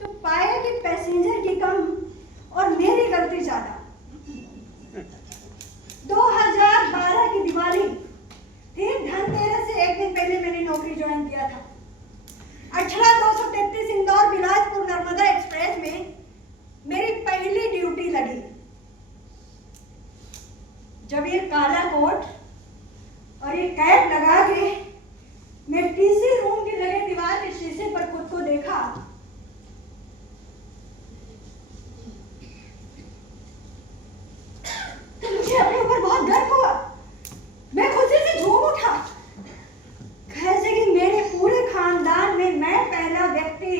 तो पाया कि पैसेंजर की कम और मेरी गलती ज्यादा। 2012 की दिवाली थी, धनतेरस से एक दिन पहले मैंने नौकरी ज्वाइन किया था। 18-233 इंदौर बिलासपुर नर्मदा एक्सप्रेस में मेरी पहली ड्यूटी लगी। जब ये काला कोट और ये कैप लगा के मैं टीसी रूम के लगे दीवार के शीशे पर खुद को देखा, तो मुझे अपने ऊपर बहुत गर्व हुआ। मैं खुशी से झूम उठा, कैसे कि मेरे पूरे खानदान में मैं पहला व्यक्ति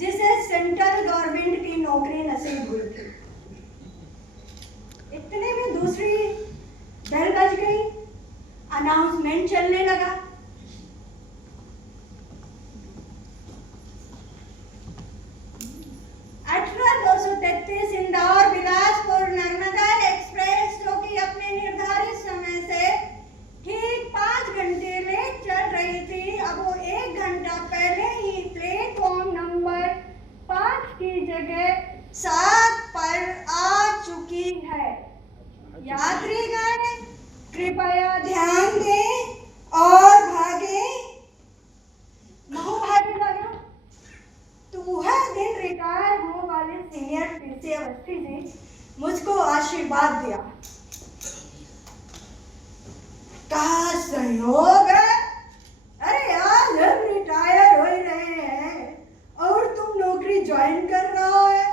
जिसे सेंट्रल गवर्नमेंट की नौकरी नसीब हुई थी। इतने में दूसरी बेल बज गई, अनाउंसमेंट चलने लगा। इंदौर बिलासपुर नर्मदा एक्सप्रेस जो कि अपने निर्धारित समय से ठीक 5 घंटे लेट चल रही थी, अब वो 1 घंटा पहले ही प्लेटफॉर्म नंबर 5 की जगह 7 पर आ चुकी है। यात्रीगण कृपया ध्यान दें और भागे। भागे लगा तो वह दिन रिटायर होने वाले सीनियर पीसी अवस्थी ने मुझको आशीर्वाद दिया। कहा संयोग है, अरे आज हम रिटायर हो रहे हैं और तुम नौकरी ज्वाइन कर रहा है।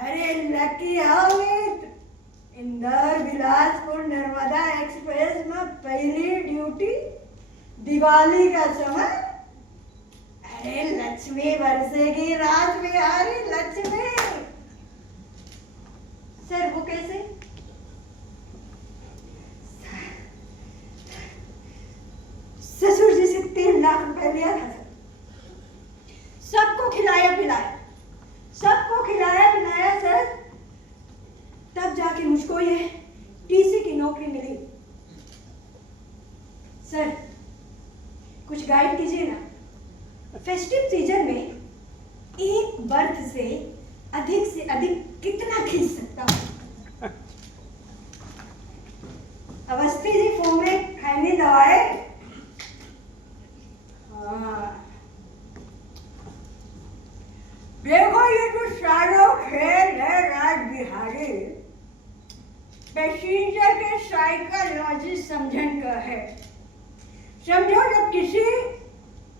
अरे लकी हामिद, इंदौर बिलासपुर नर्मदा एक्सप्रेस में पहली ड्यूटी, दिवाली का समय। अरे लक्ष्मी बरसेगी राज बिहारी लक्ष्मी। सर वो कैसे? ससुर जी से 3 लाख रुपए लिया था सर। सबको खिलाया पिलाया सर, तब जाके मुझको ये टीसी की नौकरी मिली। सर कुछ गाइड कीजिए ना, फेस्टिव सीजन में एक बर्थ से अधिक कितना खींच सकता हूँ? अवस्थी जी फोन में खैनी दवाए। हाँ देखो, ये जो सारो खेल है राज बिहारी, पैसेंजर के साइकोलॉजी समझन का है। समझो जब किसी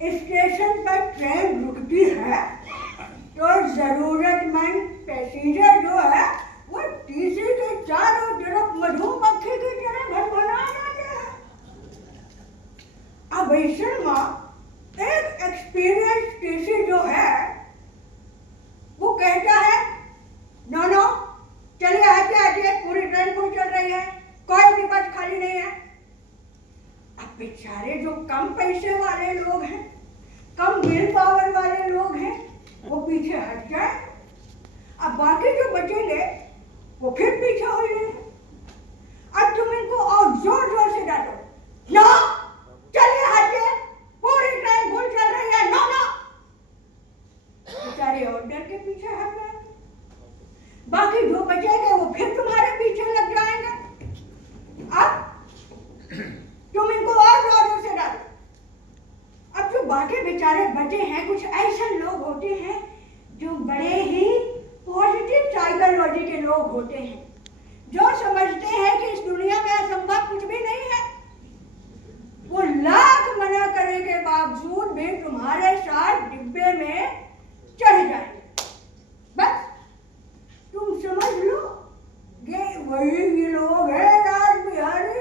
स्टेशन पर ट्रेन रुकती है तो जरूरतमंद पैसेंजर जो है वो टीसी के चारों तरफ मधुमक्खी की तरह भनभना जाते हैं। अब ऐसे में एक एक्सपीरियंस टीसी जो है वो कहता है, नो चलिए आते पूरी ट्रेन फुल चल रही है, कोई भी बस खाली नहीं है। अब बेचारे जो कम पैसे वाले लोग हैं, कम विल पावर वाले लोग हैं, वो पीछे हट जाए। अब बाकी जो बचेंगे वो फिर पीछे हो जाएंगे। अब तुम इनको और जोर से डांटो, नो चलिए हटिए, पूरी ट्रेन फुल चल रही है, नो। बेचारे ऑर्डर के पीछे हट जाएंगे। बाकी जो बचेंगे वो फिर तुम्हारे पीछे लग जाएंगे। अब तुम इनको और जोर से डालो। अब जो बाकी बेचारे बचे हैं, कुछ ऐसे लोग होते हैं जो बड़े ही पॉजिटिव साइकोलॉजी के लोग होते हैं, जो समझते हैं कि इस दुनिया में असंभव कुछ भी नहीं है। वो लाख मना करने के बावजूद भी तुम्हारे साथ डिब्बे में चढ़ जाएंगे। बस तुम समझ लो, ये वही लोग हैं राज बिहारी,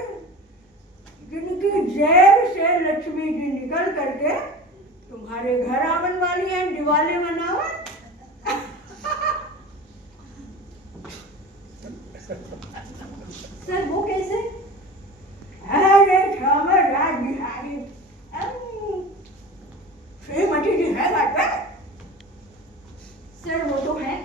जिनकी जेब से लक्ष्मी जी निकल करके तुम्हारे घर आवन वाली हैं दिवाली मनावे। सर वो कैसे? अरे राज बिहारी श्रीमती जी है बात पे। सर वो तो है।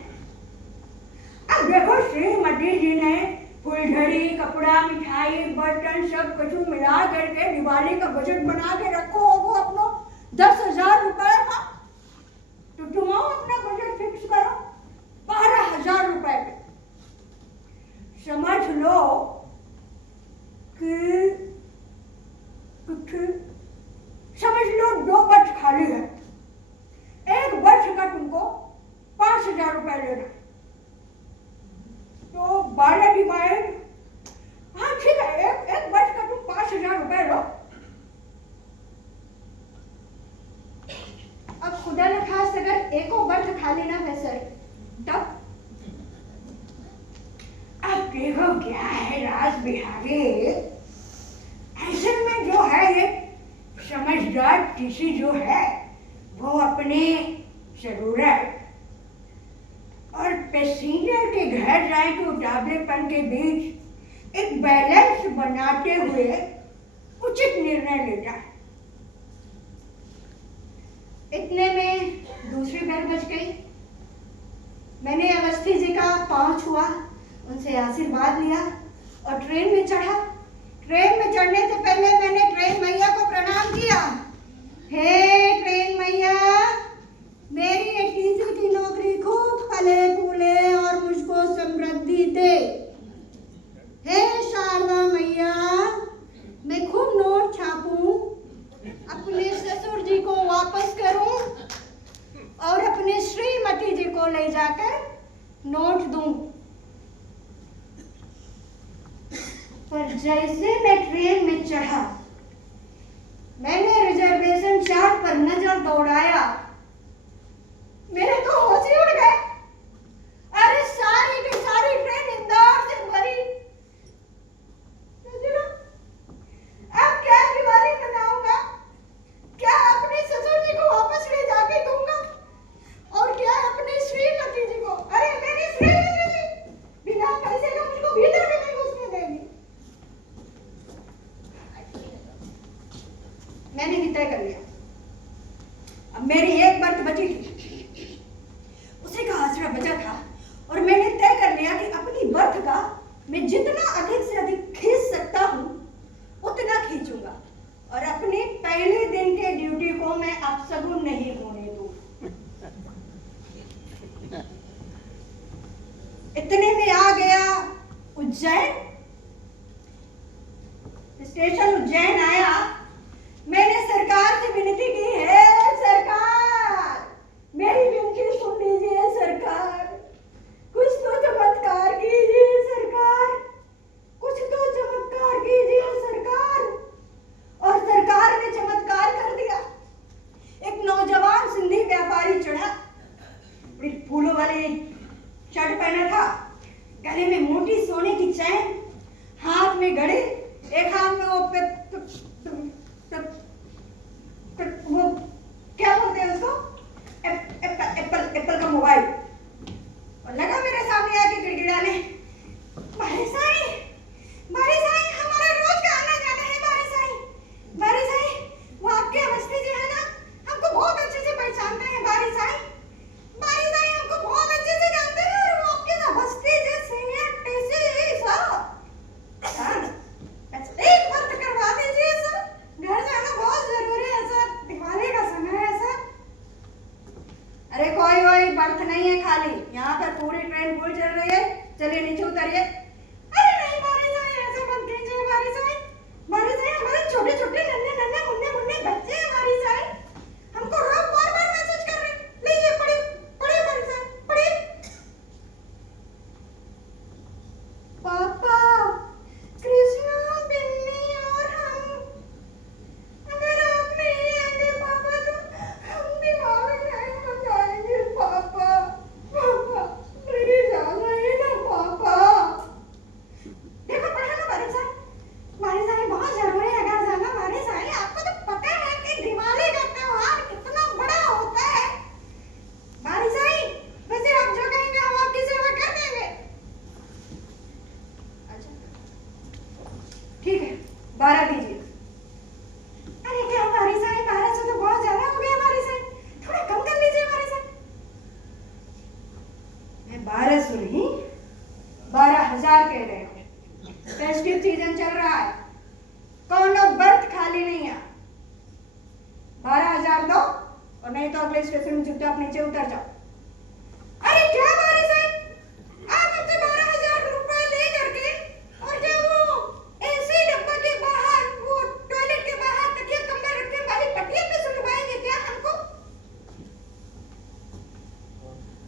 अब देखो, श्रीमती जी ने फुलझड़ी, कपड़ा, मिठाई, बर्तन सब कुछ मिला करके दिवाली का बजट बना के रखो, वो अपना 10,000 रुपए का। तो तुम आओ अपना खुदा न खास अगर एको बर्थ खाली ना है सर, तब अब देखो क्या है राज बिहारी, ऐसे में जो है ये समझदार टीसी जो है वो अपने जरूरत और पैसेंजर के घर जाए के उतावलेपन के बीच एक बैलेंस बनाते हुए उचित निर्णय लेता है। इतने में दूसरी बेल बज गई। मैंने अवस्थी जी का पांव छुआ, उनसे आशीर्वाद लिया और ट्रेन में चढ़ा। ट्रेन में चढ़ने से पहले मैंने ट्रेन मैया को प्रणाम किया। हे ट्रेन मैया, मेरी एक टीचर की नौकरी खूब फले फूले और मुझको समृद्धि दे। हे शारदा मैया, मैं खूब नोट छापूं, अपने ससुर जी को वापस करूं और अपने श्रीमती जी को ले जाकर नोट दूं। पर जैसे मैं ट्रेन में चढ़ा, मैंने रिजर्वेशन चार्ट पर नजर दौड़ाया, मेरे तो होश ही उड़ गए। अरे सारी की सारी ट्रेन इंदौर से भरी। अब क्या दिवाली मनाऊंगा, क्या अपने ससुर जी को वापस ले जाके दूंगा और क्या अपने श्रीमती जी को, अरे मेरी श्रीमती जी बिना पैसे का मुझको भीतर भी नहीं घुसने देगी। मैंने भी तय कर लिया, अब मेरी एक बर्थ बची थी, उसी का आसरा बचा था और मैंने तय कर लिया कि अपनी बर्थ का मैं जितना अधिक से अधिक खींच सकता हूं उतना खींचूंगा और अपने पहले दिन के ड्यूटी को मैं अपशगुन नहीं होने दूं। इतने में आ गया उज्जैन। स्टेशन उज्जैन आया। मैंने सरकार से विनती की, है सरकार, मेरी विनती सुन लीजिए सरकार, कुछ तो चमत्कार कीजिए सरकार, कुछ तो चमत्कार कीजिए सरकार। और सरकार ने चमत्कार कर दिया। एक नौजवान सिंधी व्यापारी चढ़ा, फूलों वाली शर्ट पहना था, गले में मोटी सोने की चैन, हाथ में घड़ी, एक हाथ में वो क्या बोलते हैं उसको, एप्पल का मोबाइल, और लगा मेरे सामने आके गिड़गिड़ाने, बारी साईं, हमारा रोज का आना जाना है बारी साईं, वो आपके अवस्थी जी है ना, हमको बहुत अच्छे से पहचानते हैं बारी साईं, हमको बहुत अच्छे से जानते हैं और वो आपके अवस्थी जी सीनियर टीसी साहब, एक बार करवा दीजिए सर, घर जाना बहुत जरूरी है सर, दिवाली का समय है सर। अरे कोई बर्थ नहीं है खाली, यहाँ पर पूरी ट्रेन फुल चल रही है, चलिए नीचे उतरिए। अरे नहीं बारी साईं, ऐसे मत कीजिए बारी साईं, हमारे छोटे छोटे नन्हे मुन्ने बच्चे हैं बारी साईं, हमको रोज बार मैसेज कर रहे हैं, लीजिए पढ़िए बारी साईं, पढ़िए। पापा, कृष्णा, बिन्नी और हम, अगर आप नहीं आएंगे पापा तो हम बीमार नहीं हो जाएंगे पापा, प्लीज आ जाइए ना पापा। देखो पढ़ा ना बारी साईं, बहुत जरूरी है घर जाना बारी साईं, आपको तो पता है कि दिवाली का त्योहार कितना बड़ा होता है बारी साईं, वैसे आप जो कहेंगे हम आपकी सेवा कर देंगे। अच्छा ठीक है, 12 कीजिए। अरे क्या बारी साईं, 1200 तो बहुत ज्यादा हो गया बारी साईं, थोड़ा कम कर लीजिए बारी साईं। मैं 1200 नहीं 12,000 कह रहे हूँ, फेस्टिव सीजन चल रहा है, कौन बर्थ खाली नहीं है, 12,000 दो और नहीं तो अगले स्टेशन में चुपचाप नीचे उतर जाओ। अरे क्या बारी साईं, आप मुझसे 12,000 रुपए ले करके और क्या वो एसी डब्बा के बाहर, वो टॉयलेट के बाहर तकिया कंबल रखने वाली पटिया पे सुलवाएंगे क्या हमको?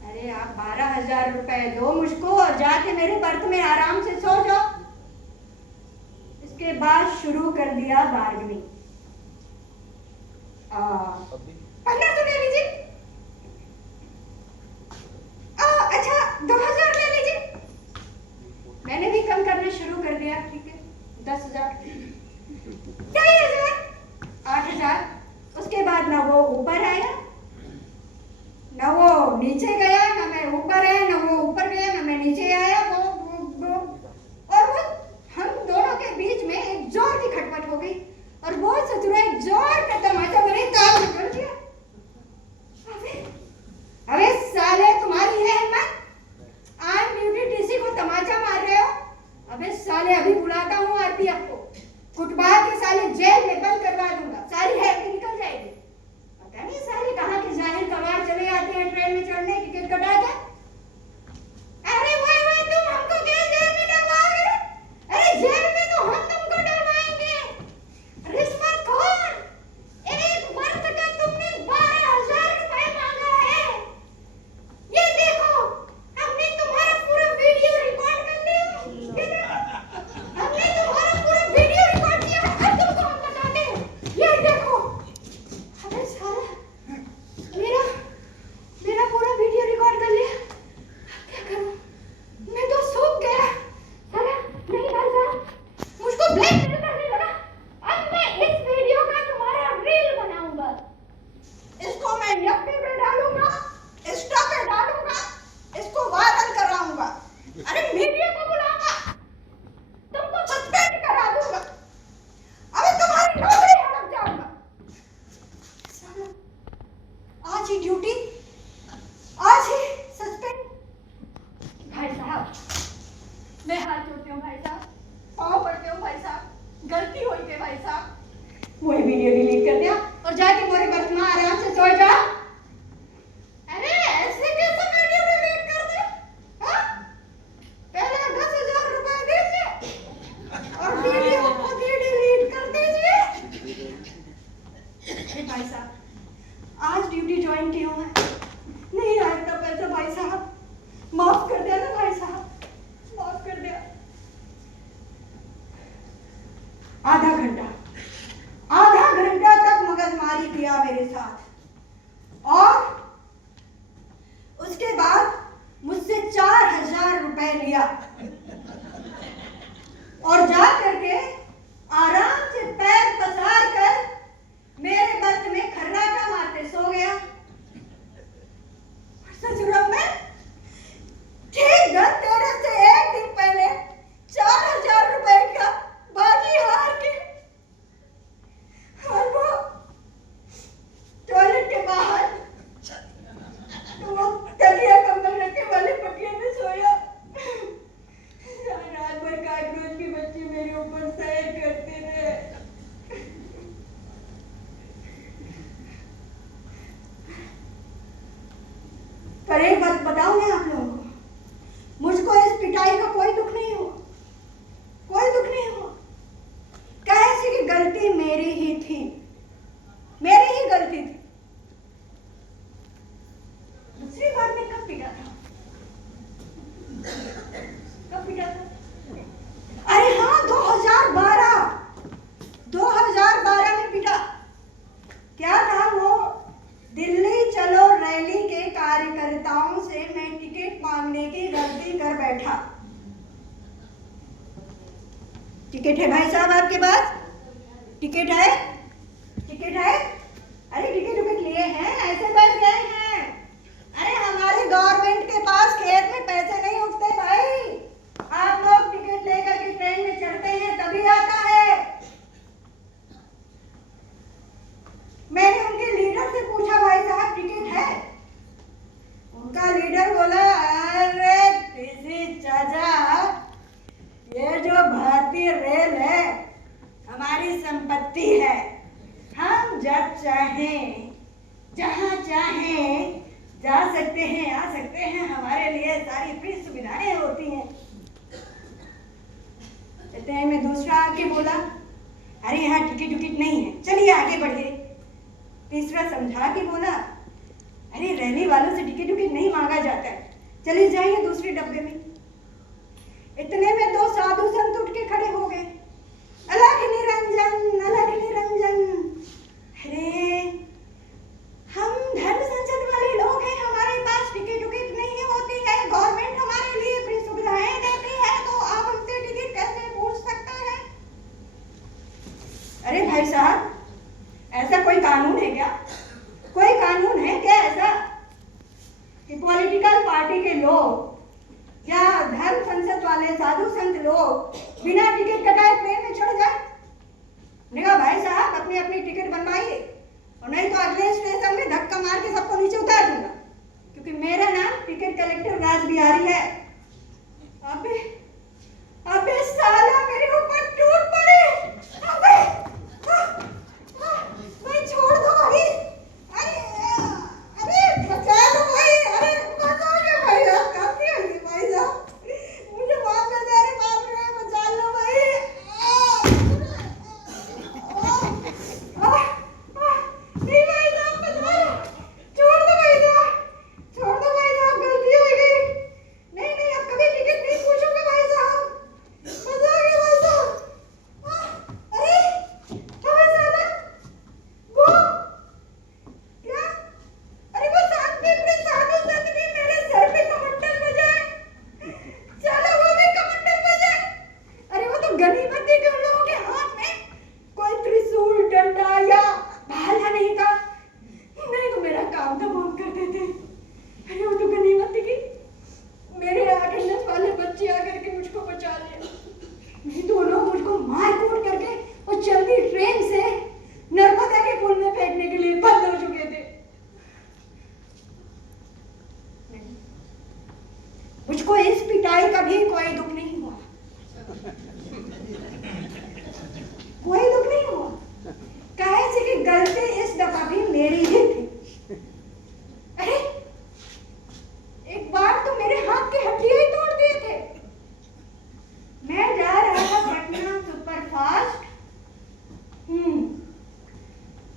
अरे आप 12,000 रुपए दो मुझको और जाके मेरे बर्थ में आराम से सो जाओ। इसके बाद शुरू कर दिया बार्गेनिंग। 1500 ले लीजिए, नीचे गया, ना मैं ऊपर है, ना वो ऊपर गया, ना मैं नीचे आया। और वो हम दोनों के बीच में एक जोर की खटपट हो गई और वो ससुरा एक जोर का तमाचा मेरे कान में कर दिया। अबे साले, तुम्हारी है हिम्मत, ऑन ड्यूटी टीसी को तमाचा मार रहे हो? अबे साले, अभी बुलाता हूँ आरपीएफ को, कुटबा के साले जेल में बंद करवा दूंगा, सारी हैप्पी निकल जाएगी। पता नहीं साले कहाँ के जाहिल कबाड़ चले आते हैं ट्रेन में चढ़ने, टिकट कटा के। अरे वो तुम हमको क्या जेल में डलवाओगे? अरे जेल में तो हम तुमको डलवाएंगे। रिश्वतखोर, एक वर्ष का तुमने 12,000 रुपए मांगा है। ये देखो, हमने तुम्हारा पूरा वीडियो रिकॉर्ड कर लिया। हमने तुम्हारा पूरा वीडियो रिकॉर्ड किया, अब तुमको हम बताते हैं। ये देखो। अबे साला, मेरा पूरा वीडियो रिकॉर्ड कर लिया, क्या करूं? मैं तो सूख गया। साला, नहीं भाई साहब, मुझको ब्लैकमेल करने लगा। अब मैं इस वीडियो का तुम्हारा रील बनाऊंगा, इसको मैं एफबी पे डालूंगा, इंस्टा पे डालूंगा, इसको वायरल कराऊंगा। अरे मीडिया को बुलाऊंगा, तुमको सस्पेंड करा दूंगा, अबे तुम्हारी नौकरी हड़प जाऊंगा। साला, आज ही ड्यूटी, आज ही सस्पेंड। भाई साहब, मैं हाथ जोड़ती हूँ भाई साहब, पाँव पड़ते हूँ भाई साहब, गलती हुई थी भाई साहब। वही वीडियो डिलीट कर दिया और जाके मोरे बर्थ में आराम से सो जा। अरे ऐसे कैसे वीडियो डिलीट कर दे? हाँ? पहले 10,000 रुपए दीजिए और वीडियो को डिलीट कर दीजिए। भाई साहब, आज ड्यूटी ज्वाइन की हूँ मैं, नहीं आया था पैसा भाई साहब, माफ कर दिया ना भाई साहब, माफ कर दिया। आधा घंटा तक मगजमारी किया मेरे साथ और उसके बाद मुझसे 4,000 रुपए लिया और जा करके आराम से पैर पसार कर मेरे बर्थ में खर्राटा मारते सो गया। ससुराल में ठीक तेरे से एक दिन पहले 4,000 रुपए का बाजी हार के और वो टॉयलेट के बाहर तो वो तकिया कंबल रखे वाले पटिया में सोया। रात भर काकरोच की बच्ची मेरे ऊपर सैर करते रहे। पर एक बात बताऊं मैं आप लोगों को, मुझको इस पिटाई का कोई दुख नहीं हुआ, कोई दुख नहीं हुआ। कैसे की गलती मेरी ही थी, मेरी ही गलती थी। दूसरी बार मैं कब पिटा था? कब पिटा था? अरे हाँ, 2012 में पिटा। क्या था वो? दिल्ली चलो रैली के कार्यकर्ताओं से मैं टिकट मांगने की गलती कर बैठा। टिकट है भाई साहब आपके पास? टिकट है? टिकट है? अरे टिकट लिए हैं, ऐसे बैठ गए हैं। अरे हमारे गवर्नमेंट के पास खेत में पैसे नहीं उगते भाई, आप लोग टिकट लेकर के ट्रेन में चढ़ते हैं तभी आता है। मैंने उनके लीडर से पूछा, भाई साहब टिकट है? उनका लीडर बोला, अरे टीसी चाचा, ये जो भारतीय रेल है हमारी संपत्ति है, हम जब चाहें जहां चाहें जा सकते हैं, आ सकते हैं, हमारे लिए सारी फ्री सुविधाएं होती हैं। इतने में दूसरा आके बोला, अरे यहाँ टिकट नहीं है, चलिए आगे बढ़िए। तीसरा समझा के बोला, अरे रैली वालों से टिकट नहीं मांगा जाता है, चले जाइए दूसरे डब्बे में। इतने में दो साधु संत उठ के खड़े हो गए, अलग निरंजन, अलग निरंजन। अरे हम धर्म संसद वाले लोग हैं, हमारे पास टिकट नहीं होती है, गवर्नमेंट हमारे लिए फ्री सुविधाएं देती है, तो आप हमसे टिकट कैसे पूछ सकते हैं? अरे भाई साहब, ऐसा कोई कानून है क्या? कोई कानून है क्या ऐसा कि हंसी आ रही है। अबे अबे साला मेरे ऊपर टूट पड़े। अबे भाई छोड़ दो भाई। अरे अरे बचा लो भाई। अरे बचाओगे भाई साहब, काफी होगी भाई साहब, मुझे माफ कर दे। अरे बाप रे बचा लो भाई। नहीं भाई साहब बचा लो, छोड़ दो भाई साहब, छोड़ दो भाई साहब, गलती हो गई। नहीं नहीं अब कभी टिकट नहीं पूछूंगा भाई साहब, बचाओगे भाई साहब। अरे अबे साला वो क्या, अरे वो साथ में अपने साधु संत भी मेरे सर पे कमंडल बजाए। चलो वो भी कमंडल बजाए। अरे वो तो गनीमत थी कि उन लोगों के हाथ में कोई त्रिशूल डंडा या भाला नहीं था, नहीं तो मेरा काम तमाम कर देते। अरे वो तो गनीमत थी कि मेरे अटेंडेंस वाले बच्चे आकर के मुझको बचा लिया, नहीं तो वो लोग मुझको मार कूट करके और चलती ट्रेन से नर्मदा के पुल में फेंकने के लिए बंद हो चुके थे। मुझको इस पिटाई का भी कोई दुख नहीं हुआ, कोई दुख नहीं हुआ। कहे से कि गलती इस दफा भी मेरी ही थी। अरे एक बार तो मेरे हाथ की हड्डियां ही तोड़ दिए थे। मैं जा रहा था पटना सुपरफास्ट,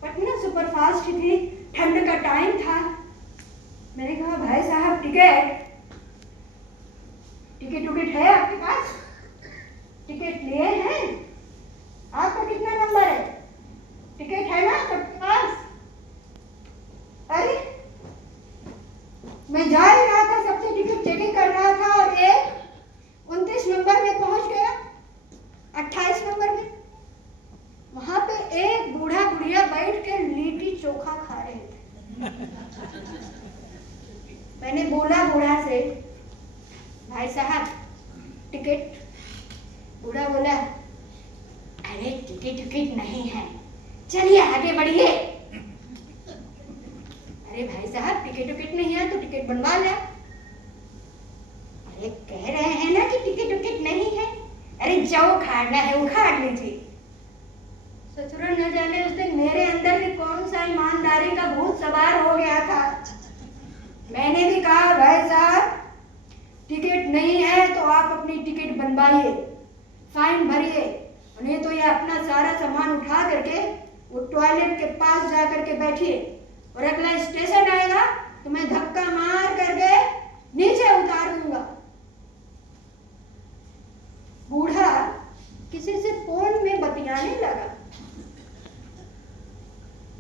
पटना सुपरफास्ट थी, ठंड का टाइम था। मैंने कहा भाई साहब टिकट टिकट है आपके पास? टिकट लिए हैं? आपका कितना नंबर है? टिकट है ना आपके पास? अरे मैं जा ही रहा था, सबसे टिकट चेकिंग कर रहा था और ये 29 नंबर में पहुंच गया, 28 नंबर में। वहां पे एक बूढ़ा बुढ़िया बैठ के लिट्टी चोखा खा रहे थे। मैंने बोला बूढ़ा से भाई साहब टिकट? बूढ़ा बोला अरे टिकट नहीं है, चलिए आगे बढ़िए। अरे भाई साहब टिकट नहीं है तो टिकट बनवा ले। अरे कह रहे हैं ना कि टिकट नहीं है। अरे जो उखाड़ना है उखाड़ लीजिए। ससुर न जाने उस दिन मेरे अंदर भी कौन सा ईमानदारी का भूत सवार हो गया था। मैंने भी कहा भाई साहब टिकट नहीं है तो आप अपनी टिकट बनवाइए, फाइन भरिए, नहीं तो ये अपना सारा सामान उठा करके वो टॉयलेट के पास जा करके बैठिए और अगला स्टेशन आएगा तो मैं धक्का मार करके नीचे उतार दूंगा। बूढ़ा किसी से फोन में बतियाने लगा,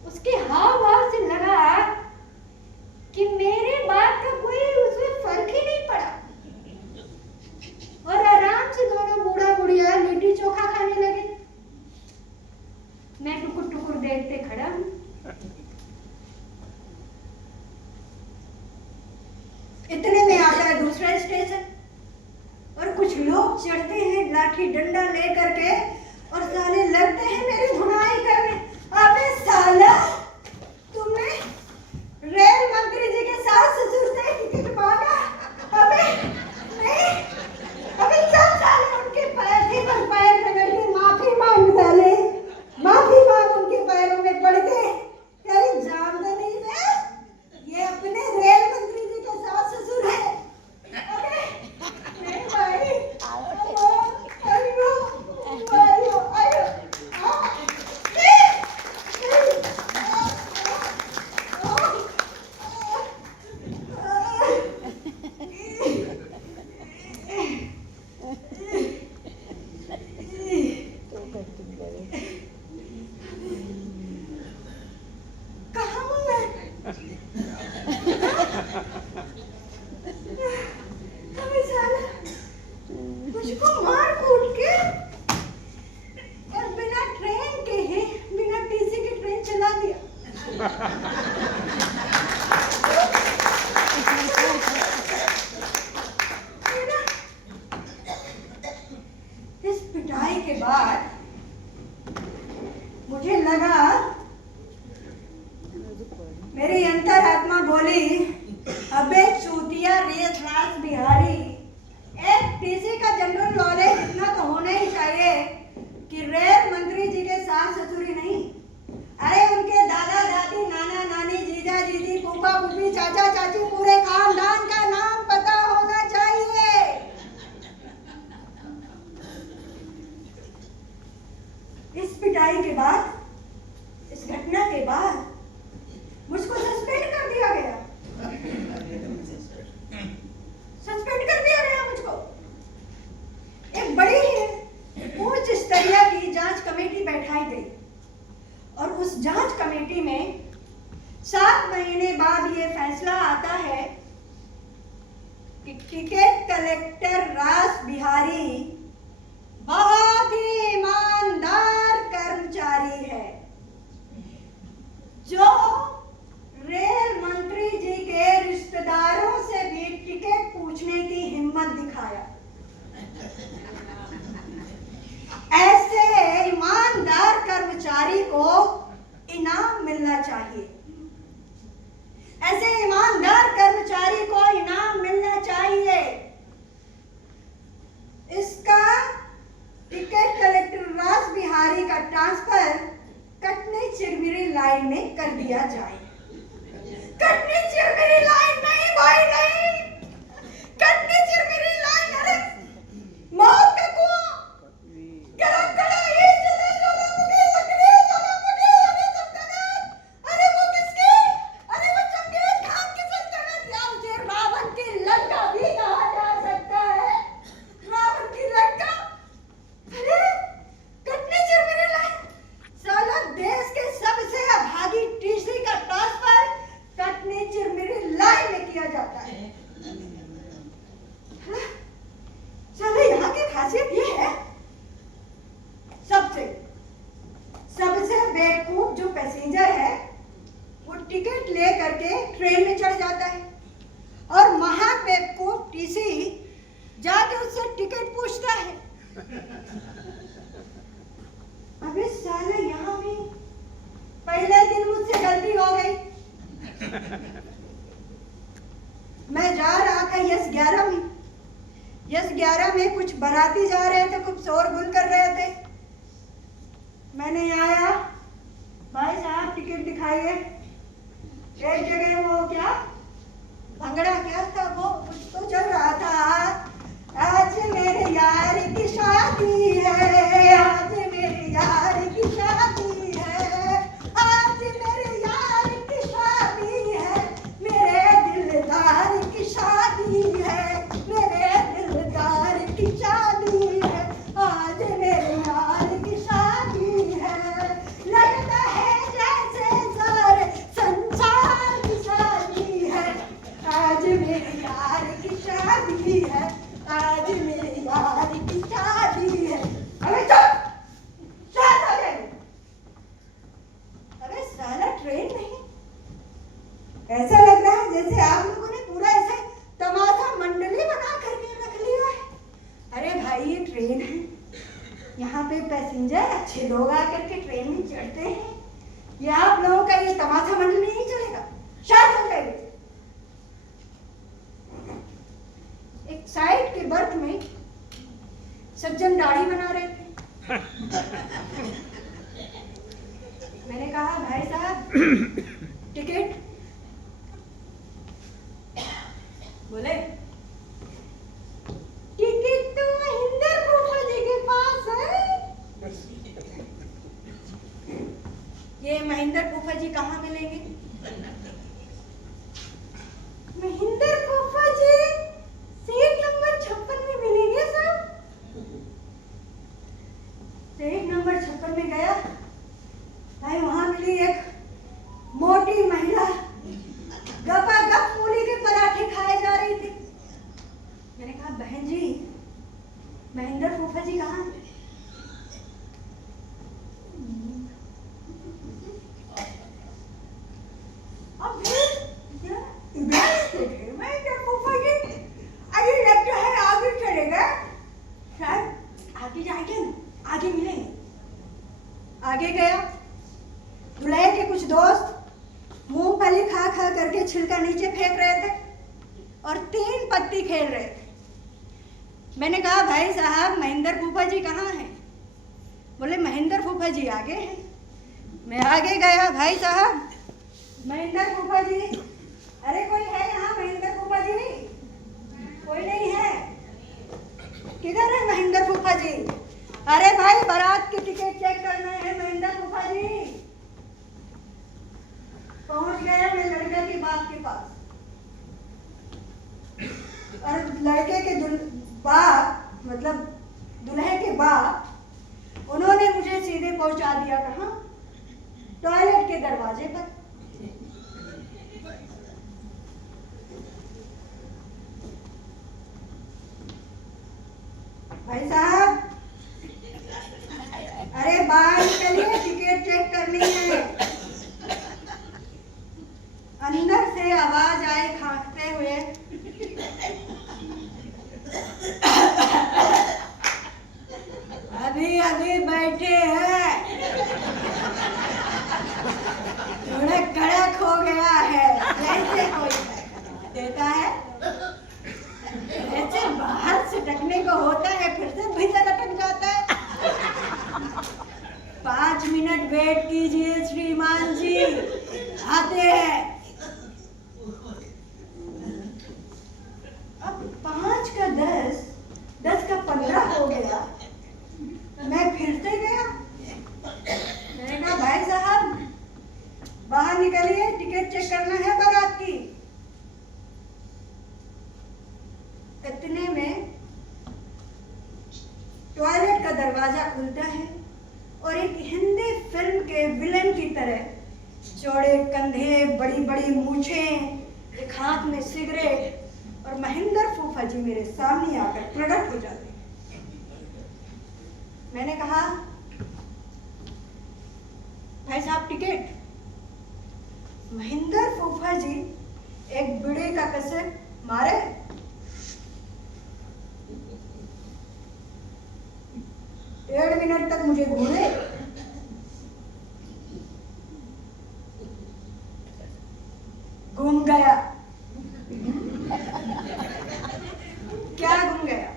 उसके हाव भाव से लगा कि मेरे बात का कोई उसमें फर्क ही नहीं पड़ा और आराम से दोनों बूढ़ा बुढ़िया लिट्टी चोखा खाने लगे। मैं टुकुर टुकुर देखते खड़ा हूं। इतने में आता है दूसरा स्टेशन और कुछ लोग चढ़ते हैं लाठी डंडा लेकर के और साले लगते हैं मेरी धुनाई करने। अबे साला तुमने रेल मंत्री जी के सास ससुर से टिकट मांगा? अबे नहीं, अबे सब साले उनके पैर पर पैर रगड़ के माफी मांग, साले माफी मांग उनके पैरों में पड़ गए। अरे जानते नहीं थे ये अपने रेल मंत्री जी के सास ससुर है। अबे नहीं भाई, आयो आयो आयो। चाचा चाची पूरे खानदान का नाम पता होना चाहिए। इस पिटाई के बाद, इस घटना के बाद मुझको सस्पेंड कर दिया गया। सस्पेंड कर दिया गया मुझको। एक बड़ी उच्च स्तरीय की जांच कमेटी बैठाई गई और उस जांच कमेटी में 7 महीने बाद ये फैसला आता है कि टिकट कलेक्टर रास बिहारी बहुत ही ईमानदार कर्मचारी है, जो रेल मंत्री जी के रिश्तेदारों से भी टिकट पूछने की हिम्मत दिखाया। ऐसे ईमानदार कर्मचारी को इनाम मिलना चाहिए। ऐसे ईमानदार कर्मचारी को इनाम मिलना चाहिए। इसका टिकट कलेक्टर रास बिहारी का ट्रांसफर कटनी चिरमिरी लाइन में कर दिया जाए। कटनी चिरमिरी लाइन नहीं भाई, नहीं। कटनी चिरमिरी लाइन, अरे मौत का कुआं, गरम कढ़ाई जले जले मुझे लकड़ी जले मुझे, अरे सल्तनत, अरे वो किसकी, अरे वो चंगेज खान की सल्तनत, या उसे रावण की लंका भी कहा जा सकता है। रावण की लंका, अरे कटनी चिरमिरी लाइन, साला देश के सबसे अभागी टीसी का ट्रांसफर कटनी चिरमिरी लाइन में किया जाता है। चलो यहाँ की खासियत ये है, सबसे बेवकूफ जो पैसेंजर है वो टिकट ले करके ट्रेन में चढ़ जाता है और महा बेवकूफ टीसी जाके उससे टिकट पूछता है। अबे साला यहाँ भी पहले दिन मुझसे गलती हो गई। मैं जा रहा था यस 11 में। यस 11 में कुछ बाराती जा रहे थे, कुछ शोरगुल कर रहे थे। मैंने आया, भाई साहब टिकट दिखाइए। एक जगह वो क्या भंगड़ा क्या था, वो कुछ तो चल रहा था। आज मेरे यार की शादी है, आज मेरे यार की शादी है, आज मेरे यार की शादी है, मेरे दिलदार की शादी है, मेरे दिलदार की शादी है, आज मेरे यार की शादी है। लगता है जैसे सारे संसार की शादी है, आज मेरे यार की शादी है, आज मेरे यार की शादी है। अबे चुप, शांत हो जाइए। अबे साला ट्रेन नहीं, ऐसा लग रहा है जैसे आप लोगों ने पूरा ऐसे तमाशा मंडली बना करके रख लिया है। अरे भाई ये ट्रेन है, यहाँ पे पैसेंजर अच्छे लोग आकर के ट्रेन में चढ़ते हैं। ये आप लोगों का ये तमाशा मंडली नहीं चलेगा, शांत हो जाइए। एक साइड के बर्थ में सज्जन दाढ़ी बना रहे थे। मैंने कहा भाई साहब टिकट, बोले टिकट तो महेंद्र फूफा जी के पास है। ये महेंद्र फूफा जी कहाँ मिलेंगे? महेंद्र फूफा जी सीट नंबर 56 में मिलेंगे सर। सीट नंबर 56 में गया भाई, वहां मिली एक मोटी महिला, गपागप मूली के पराठे खाए जा रही थी। मैंने कहा बहन जी महेंद्र फूफा जी कहाँ हैं? अब महेंद्र फूफा जी, अरे लगता है आगे चलेगा, शायद आगे जाएंगे ना, आगे मिलेंगे। आगे गया, दुल्हे के कुछ दोस्त मूंगफली खा खा करके छिलका नीचे फेंक रहे थे और 3 पत्ती खेल रहे थे। मैंने कहा भाई साहब महेंद्र फूफा जी कहाँ हैं? बोले महेंद्र फूफा जी आगे हैं। मैं आगे गया, भाई साहब महेंद्र फूफा जी अरे कोई है यहाँ महेंद्र फूफा जी? कोई नहीं है। किधर है महेंद्र फूफा जी? अरे भाई बारात की टिकट चेक करना है महेंद्र फूफा जी। पहुंच गया मैं लड़के के बाप के पास। और लड़के के बाप मतलब दुल्हे के बाप उन्होंने मुझे सीधे पहुंचा दिया कहाँ? टॉयलेट के दरवाजे पर। भाई साहब अरे बाहर निकलिए, टिकट चेक करनी है। अंदर से आवाज आई खांसते हुए, अभी अभी बैठे हैं, थोड़ा कड़क हो गया है। जैसे कोई देता है ऐसे बाहर से टकने को होता है, फिर से भीतर अटक जाता है। 5 मिनट वेट कीजिए श्रीमान जी, आते हैं। अब 5 का 10, 10 का 15 हो गया। मैं फिर से गया, मैंने कहा भाई साहब बाहर निकलिए, टिकट चेक करना है बारात की। इतने में टॉयलेट का दरवाजा खुलता है और एक हिंदी फिल्म के विलन की तरह चौड़े कंधे, बड़ी बड़ी मूछें, एक हाथ में सिगरेट और महेंद्र फूफा जी मेरे सामने आकर प्रकट हो जाते। मैंने कहा भाई साहब टिकट। महेंद्र फूफा जी एक बीड़ी का कसर मारे, 1.5 मिनट तक मुझे घूरे, घूम गया। क्या घूम गया?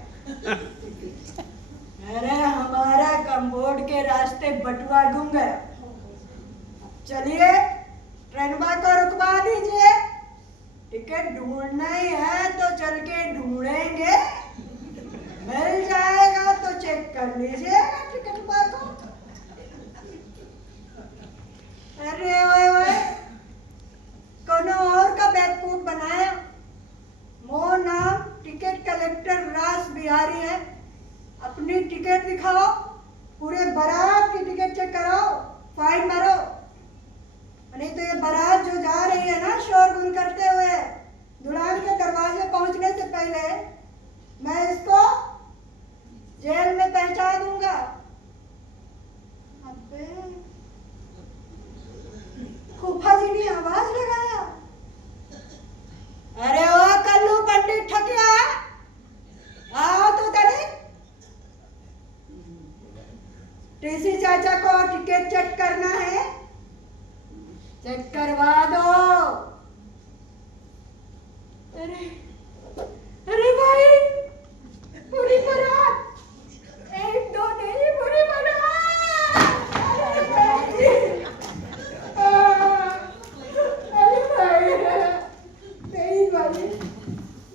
अरे हमारा कंबोड के रास्ते बटुआ घूम गया। चलिए ट्रेनवा को रुकवा दीजिए, टिकट ढूंढना ही है तो चल के ढूंढेंगे, मिल जाएगा तो चेक कर लीजिएगा टिकट पर को। अरे ओए ओए, कोनो और का बैकूट बनाया। मोर नाम टिकट कलेक्टर रास बिहारी है। अपनी टिकट दिखाओ, पूरे बारात की टिकट चेक कराओ, फाइन मारो। नहीं तो ये बारात जो जा रही है ना शोरगुल करते हुए, दुल्हन के दरवाजे पहुंचने से पहले मैं इसको जेल में पहुंचा दूंगा। अबे फूफा जी ने आवाज लगाया, अरे ओ कल्लू पंडित ठकिया, आओ तो तेरे टीसी चाचा को टिकट चेक करना है, चेक करवा दो। अरे अरे भाई पूरी बारात, 1-2 नहीं पूरी बारात। अरे भाई नहीं भाई,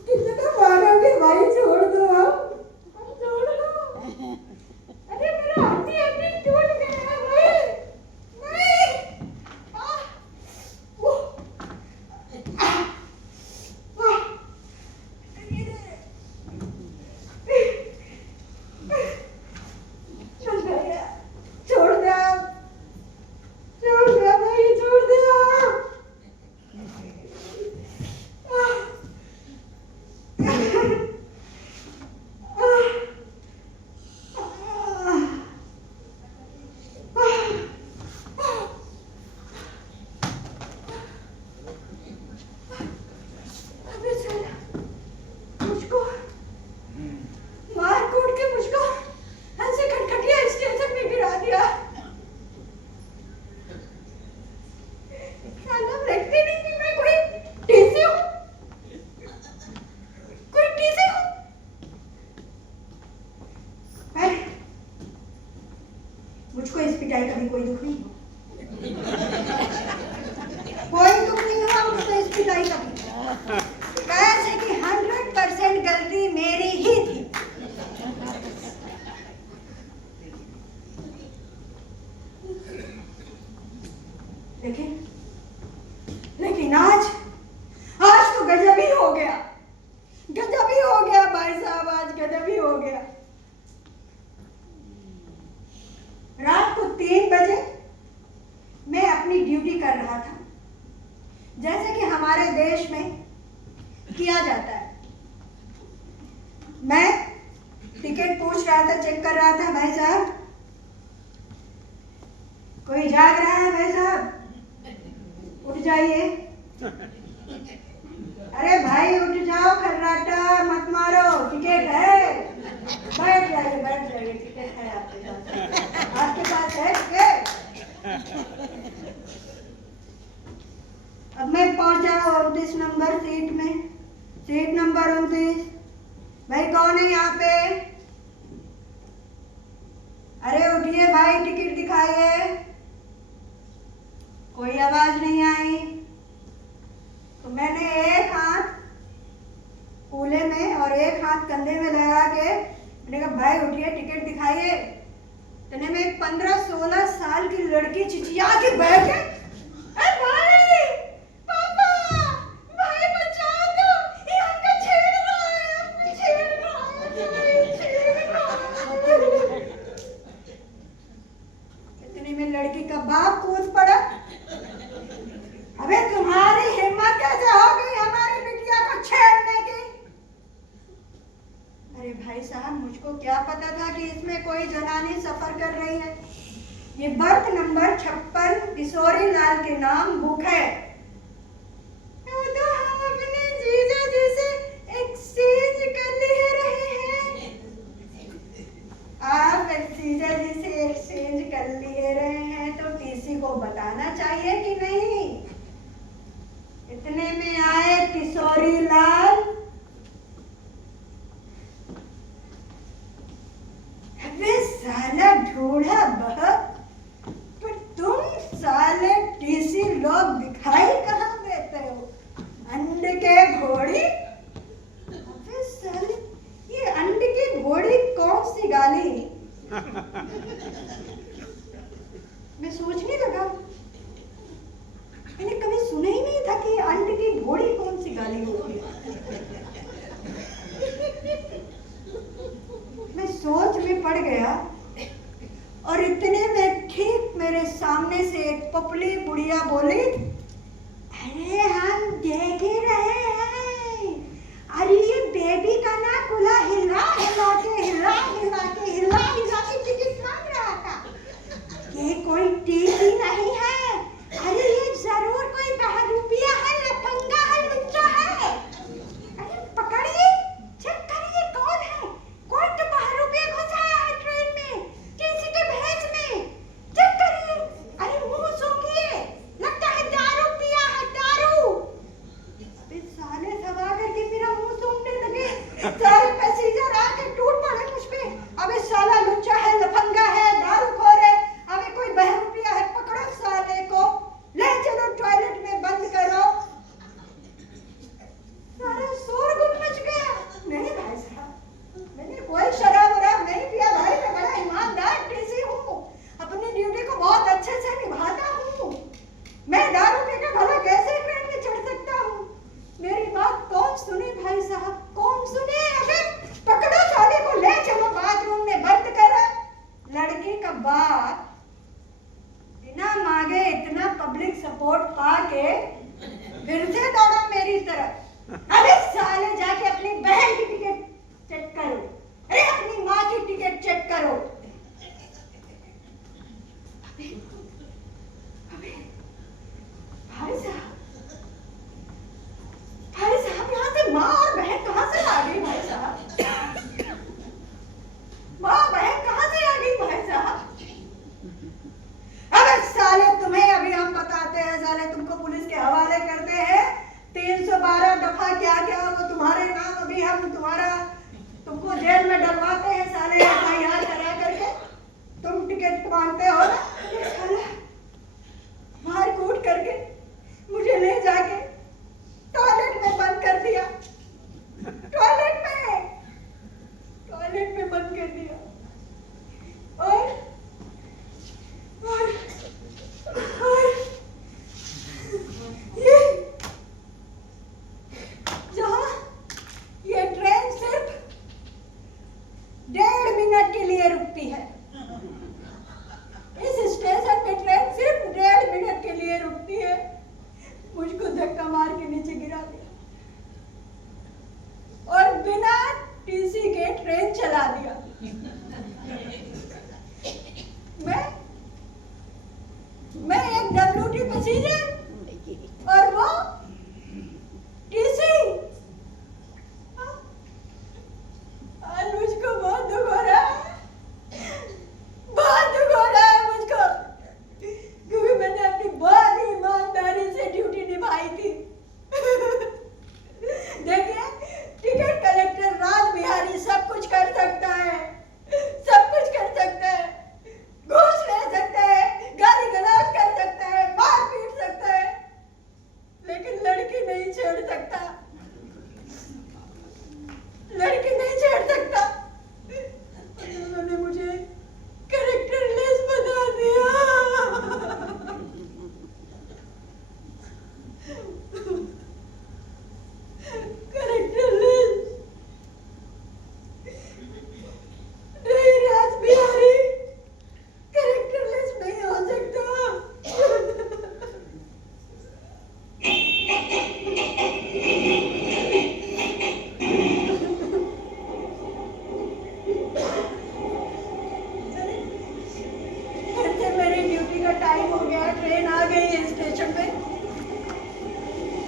कितना मारोगे भाई, छोड़ दो आप, छोड़ दो। अरे मेरा हड्डी हड्डी टूट गया है भाई, नहीं। छोड़ दो भाई, छोड़ दो। मुझको मार कूट के मुझको ऐसे खटखटिया स्टेशन में गिरा दिया। साला देखते नहीं कि मैं कोई टीसी हूँ, कोई टीसी हूँ। मुझको इस पिटाई का भी कोई दुख नहीं, कोई दुख नहीं हुआ मुझको इस पिटाई का भी। किया जाता है। मैं टिकट पूछ रहा था, चेक कर रहा था। भाई साहब, कोई जाग रहा है? भाई साहब उठ जाइए। अरे भाई उठ जाओ, खर्राटा मत मारो, टिकट है। बैठ जाइए, टिकट है आपके पास है टिकट। अब मैं पहुंचा 29 नंबर सीट में, सीट नंबर 29। भाई कौन है यहाँ पे? अरे उठिए भाई, टिकट दिखाइए। कोई आवाज नहीं आई। तो मैंने एक हाथ कूले में और एक हाथ कंधे में लगा के मैंने कहा भाई उठिए, टिकट दिखाइए। इतने में एक 15-16 साल की लड़की चिचिया के बैठ गई, भाई पापा, भाई बचा दो, ये हमको छेड़ रहा है, हमको छेड़ रहा है। इतने में लड़की का बाप कूद पड़ा। अबे तुम्हारी हिम्मत कैसे हो गई हमारी बिटिया को छेड़ने की? अरे भाई साहब, मुझको क्या पता था कि इसमें कोई जनानी सफर कर रही है। ये बर्थ नंबर 56 किशोरी लाल के नाम बुक है। तो हम अपने जीजा जी से एक्सचेंज कर ले रहे हैं। आप जीजा जी से एक्सचेंज कर लिए रहे हैं तो टीसी को बताना चाहिए कि नहीं? इतने में आए किशोरी लाल। अबे साला ढूढ़ा बहक, पर तुम साले टीसी लोग दिखाई कहाँ देते हो? अंडे के घोड़ी। अबे साले, ये अंडे की घोड़ी कौन सी गाली? मैं सोचने लगा, मैंने कभी सुना ही नहीं था कि अंडे की घोड़ी कौन सी गाली होती है। मैं सोच में पड़ गया और इतने में ठीक मेरे सामने से एक पपली बुढ़िया बोली, अरे हम देख ही रहे हैं, अरे ये बेबी का ना कुला हिला हिला के टिकट मांग रहा था। ये कोई टीसी नहीं है, अरे ये जरूर कोई बहरूपिया है, लफंगा है, लुच्चा है। अरे पकड़िए, चेक करिए कौन है। कोई तो बहरूपिया घुस आया है ट्रेन में, टीसी के भेष में। चेक करिए, अरे मुंह सूंघिए, लगता है ट्रेन चला दिया। मैं एक डब्ल्यूटी पैसेंजर और वो टीसी। आज मुझको बहुत दुख हो रहा है, बहुत दुख हो रहा है मुझको, क्योंकि मैंने अपनी बहुत ही ईमानदारी से ड्यूटी निभाई थी। देखिए, टिकट कलेक्टर राज बिहारी सब कुछ कर सकता है, सब कुछ कर सकता है, घूस ले सकता है, गाली गलौज कर सकता है, मार पीट सकता है, लेकिन लड़की नहीं छेड़ सकता, लड़की नहीं छेड़ सकता। उन्होंने मुझे कैरेक्टरलेस बना दिया। कैरेक्टरलेस नहीं, राज बिहारी कैरेक्टरलेस नहीं हो सकता। फिर से मेरी ड्यूटी का टाइम हो गया, ट्रेन आ गई है स्टेशन पे,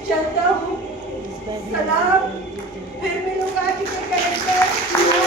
चलता हूँ। सलाम, फिर मिलूंगा टिकट कलेक्टर।